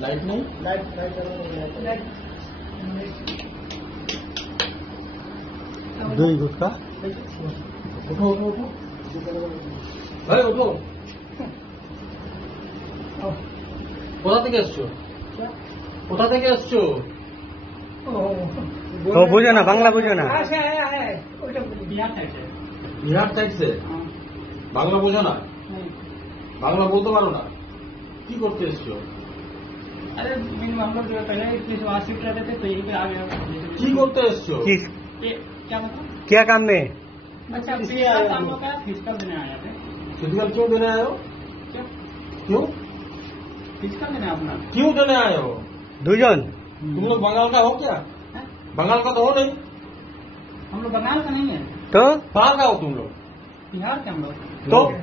Light नहीं, light দুই গুটকা উঠো উঠো উঠো ভাই উঠো কোথা থেকে এসছো কোথা থেকে এসছো तो बुझो ना बांग्ला बुझो ना बिहार साइड से बांग्ला বোঝো না বাংলা বলতে পারো না কি করতে এসছো अरे हम लोग जो पहले इस वहाँ शिफ्ट रहते थे तो यहीं पे आ गए কি করতে এসছো किस क्या मतलब क्या काम में अच्छा काम होता है फिजिकल देने आया थे फिजिकल क्यों देने आए हो क्या क्यों फिजिकल देने अपना क्यों देने आए हो दुजन तुम लोग बंगाल का हो क्या बंगाल का तो हो नहीं हम लोग बंगाल का नहीं है तो कहाँ का हो तुम लोग बिहार के हम लोग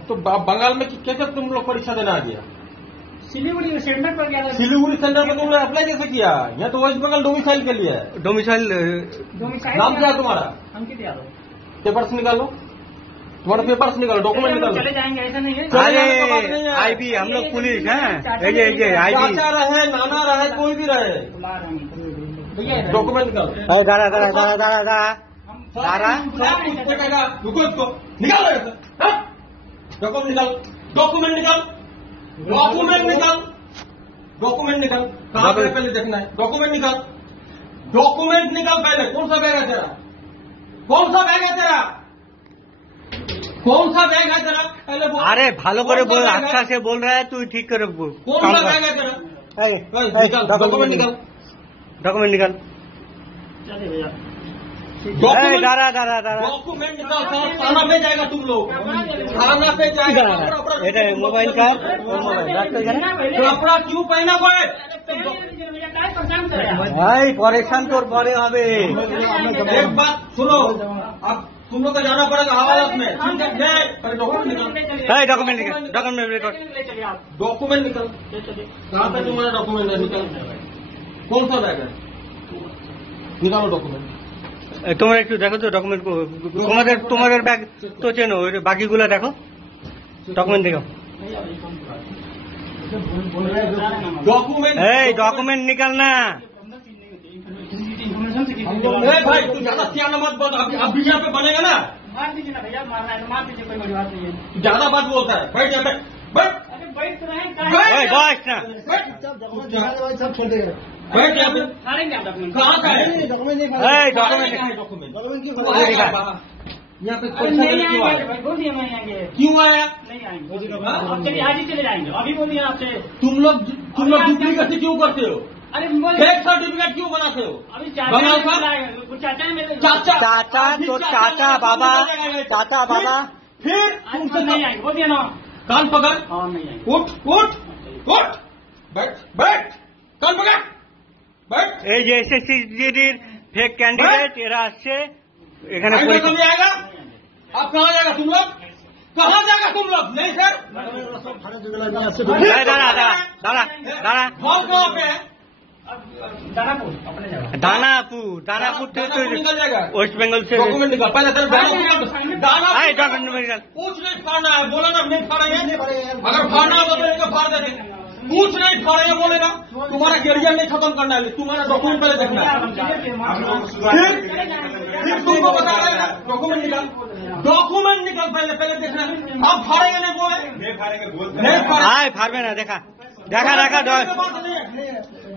तो बंगाल में कैसे तुम लोग परीक्षा देने आ गया सिलीगुड़ी सेंटर पर गया था सिलीगुड़ी सेंटर में तुमने अप्लाई कैसे किया यहाँ तो वेस्ट बंगाल डोमिसाइल के लिए है डोमिसाइल नाम क्या है तुम्हारा अंकित यादव पेपर्स निकालो तुम्हारा पेपर्स निकालो डॉक्यूमेंट निकालो चले जाएंगे ऐसा नहीं है चले अरे जाने का बात नहीं है। आईबी हम लोग पुलिस हैं ये आईबी चाचा रहे नाना रहे कोई भी रहे भैया डॉक्यूमेंट निकालो दारा दारा दारा दारा दारा दारा सब कुछ देखेगा रुको इसको निकालो डॉक्यूमेंट निकाल डॉक्यूमेंट निकाल डॉक्यूमेंट निकाल डॉक्यूमेंट निकाल कहाँ पे पहले देखना है डॉक्यूमेंट निकाल पहले कौन सा बैग है तेरा कौन सा बैग है तेरा पहले बोल अरे भालो करे बोल अच्छा से बोल रहा है तू ठीक करे बोल कौन सा बैग है तेरा डॉक्यूमेंट निकाल डॉक्यूमेंट निकाल चले भैया दारा दारा दारा डॉक्यूमेंट निकाल थाना पे जाएगा तुम लोग थाना पे जाएगा এটা মোবাইল কার মোবাইল রাখতে জানে कपड़ा क्यों पहना हुआ है ভাই পরেশান তোর পরে হবে एक बात सुनो अब तुम लोग को जाना पड़ेगा हवालात में ठीक है डॉक्यूमेंट निकाल এই डॉक्यूमेंट निकाल डॉक्यूमेंट रिकॉर्ड डॉक्यूमेंट निकाल कहाँ पे तुम्हारा डॉक्यूमेंट है निकाल कौन सा बैग है निकालो डॉक्यूमेंट তোমরা একটু দেখো তো ডকুমেন্ট তোমাদের ব্যাগ তো চেনো ওই বাকিগুলো দেখো ডকুমেন্ট দেখো डॉक्यूमेंट এই ডকুমেন্ট निकाल ना भाई तू ज्यादा सियाना मत बोल अभी यहाँ पे बनेगा ना मार दीजिए ना भैया मारना है तो मार दीजिए कोई बड़ी बात नहीं है ज्यादा बात बोलता है बैठ यहाँ पे बैठ अरे बैठ तो रहे ওই বস না बैठ यहाँ पे खाएंगे आप डॉक्यूमेंट कहाँ का है এই ডকুমেंट यहाँ पे अरे नहीं आएंगे भाई बोल दिए नहीं आएंगे क्यों आया नहीं आएंगे अब चलिए आज ही चले जाएंगे अभी बोल दिया आपसे तुम लोग डुप्लीकेट क्यों करते हो अरे बोल फेक सर्टिफिकेट क्यों बनाते हो अभी बंगाल का चाचा है मेरे चाचा चाचा तो चाचा बाबा फिर तुमसे नहीं आएंगे बोल दिया ना कान पकड़ हाँ नहीं आएंगे उठ उठ उठ बैठ बैठ कान पकड़ बैठ এই যে এসএসসিজির ফেক ক্যান্ডিডেট এরা আসছে এখানে आएगा कभी आएगा आप कहाँ जाएगा तुम लोग नहीं सर দাঁড়া দাঁড়া দাঁড়া দাঁড়া भाव कहाँ पे है अब दानापुर अपने जगह दानापुर से तो निकल जाएगा वेस्ट बंगाल से डॉक्यूमेंट निकाल पहले सर डॉक्यूमेंट निकाल कुछ नहीं फाड़ना है बोला ना नहीं फाड़ेंगे अगर फाड़ना होगा तो इनको फाड़ देंगे कुछ नहीं फाड़ेंगे बोलेगा तुम्हारा करियर नहीं खत्म करना है तुम्हारा डॉक्यूमेंट पहले देखना है फिर तुमको बता रहे हैं डॉक्यूमेंट निकाल पहले देखना है अब फाड़ेंगे नहीं बोले नहीं फाड़ेंगे আয় পারবে না দেখা দেখা দেখা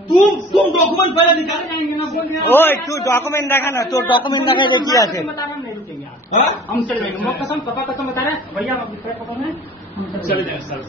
तुम डॉक्यूमेंट पहले निकाल जाएंगे ना बोल दिया ওই তুই ডকুমেন্ট দেখা না তোর ডকুমেন্ট দেখাই কি আছে बता रहे हम नहीं रुकेंगे आप हाँ? हम चले जाएंगे कसम पता कसम बता रहे हैं भैया हम चले जाए सर